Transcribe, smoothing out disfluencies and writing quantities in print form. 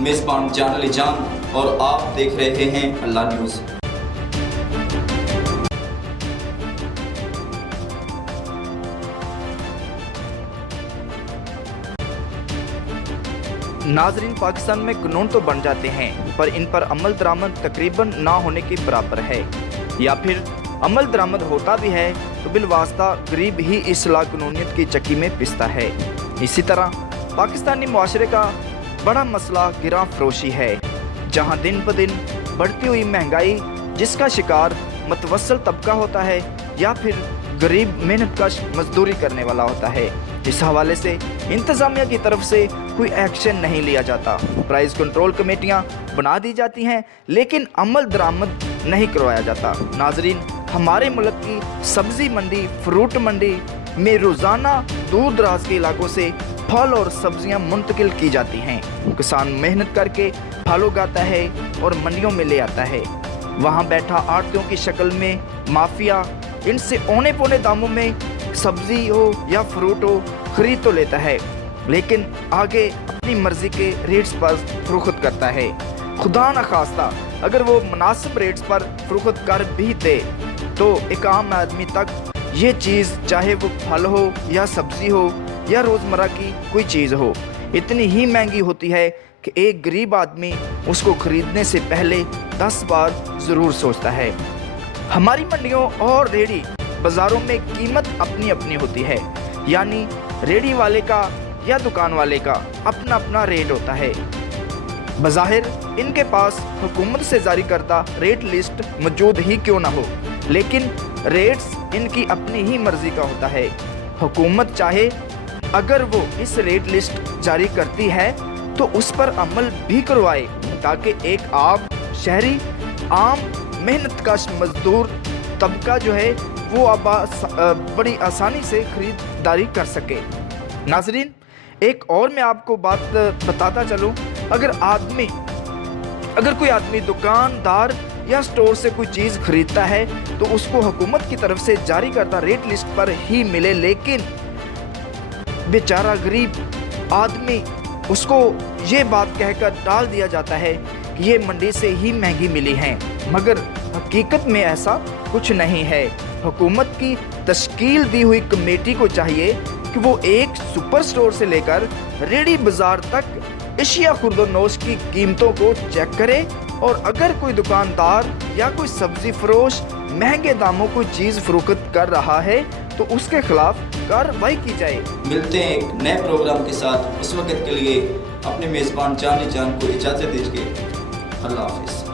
मेज़बान जान अली जान और आप देख रहे हैं अल्लाह न्यूज़। नाजरीन, पाकिस्तान में कानून तो बन जाते हैं पर इन पर अमल दरामद तकरीबन ना होने के बराबर है, या फिर अमल दरामद होता भी है तो बिलवास्ता गरीब ही इस्लाह कानूनियत की चक्की में पिसता है। इसी तरह पाकिस्तानी मुआशरे का बड़ा मसला गिरा फरोशी है, जहां दिन ब दिन बढ़ती हुई महंगाई जिसका शिकार मतवस्सल तबका होता है या फिर गरीब मेहनतकश मजदूरी करने वाला होता है। इस हवाले से इंतज़ामिया की तरफ से कोई एक्शन नहीं लिया जाता। प्राइस कंट्रोल कमेटियां बना दी जाती हैं लेकिन अमल दरामद नहीं करवाया जाता। नाजरीन, हमारे मुल्क की सब्जी मंडी, फ्रूट मंडी में रोज़ाना दूर दराज के इलाकों से फल और सब्जियां मुंतकिल की जाती हैं। किसान मेहनत करके फल उगाता है और मंडियों में ले आता है। वहां बैठा आड़तियों की शक्ल में माफिया इनसे औने पौने दामों में सब्जी हो या फ्रूट हो खरीद तो लेता है, लेकिन आगे अपनी मर्जी के रेट्स पर फरोख्त करता है। खुदा न खास्ता अगर वो मुनासिब रेट्स पर फरोख्त कर भी दे तो एक आम आदमी तक ये चीज़, चाहे वो फल हो या सब्जी हो या रोज़मर्रा की कोई चीज़ हो, इतनी ही महंगी होती है कि एक गरीब आदमी उसको खरीदने से पहले 10 बार ज़रूर सोचता है। हमारी मंडियों और रेहड़ी बाज़ारों में कीमत अपनी अपनी होती है, यानी रेहड़ी वाले का या दुकान वाले का अपना अपना रेट होता है। बज़ाहिर इनके पास हुकूमत से जारी करदा रेट लिस्ट मौजूद ही क्यों ना हो, लेकिन रेट्स इनकी अपनी ही मर्जी का होता है। हुकूमत चाहे अगर वो इस रेट लिस्ट जारी करती है तो उस पर अमल भी करवाए, ताकि एक आम शहरी, आम मेहनतकश मजदूर तबका जो है वो बड़ी आसानी से खरीदारी कर सके। नाजरीन, एक और मैं आपको बात बताता चलूँ, अगर कोई आदमी दुकानदार या स्टोर से कोई चीज़ खरीदता है तो उसको हुकूमत की तरफ से जारी करदा रेट लिस्ट पर ही मिले, लेकिन बेचारा गरीब आदमी उसको ये बात कहकर टाल दिया जाता है कि ये मंडी से ही महंगी मिली हैं, मगर हकीकत में ऐसा कुछ नहीं है। हुकूमत की तश्कील दी हुई कमेटी को चाहिए कि वो एक सुपर स्टोर से लेकर रेहड़ी बाजार तक एशिया खुर्दोनोश की कीमतों को चेक करे, और अगर कोई दुकानदार या कोई सब्जी फरोश महंगे दामों कोई चीज़ फरोख्त कर रहा है तो उसके खिलाफ कार्रवाई की जाए। मिलते हैं एक नए प्रोग्राम के साथ, उस वक्त के लिए अपने मेज़बान जान अली जान को इजाज़त दीजिए। अल्लाह हाफिज़।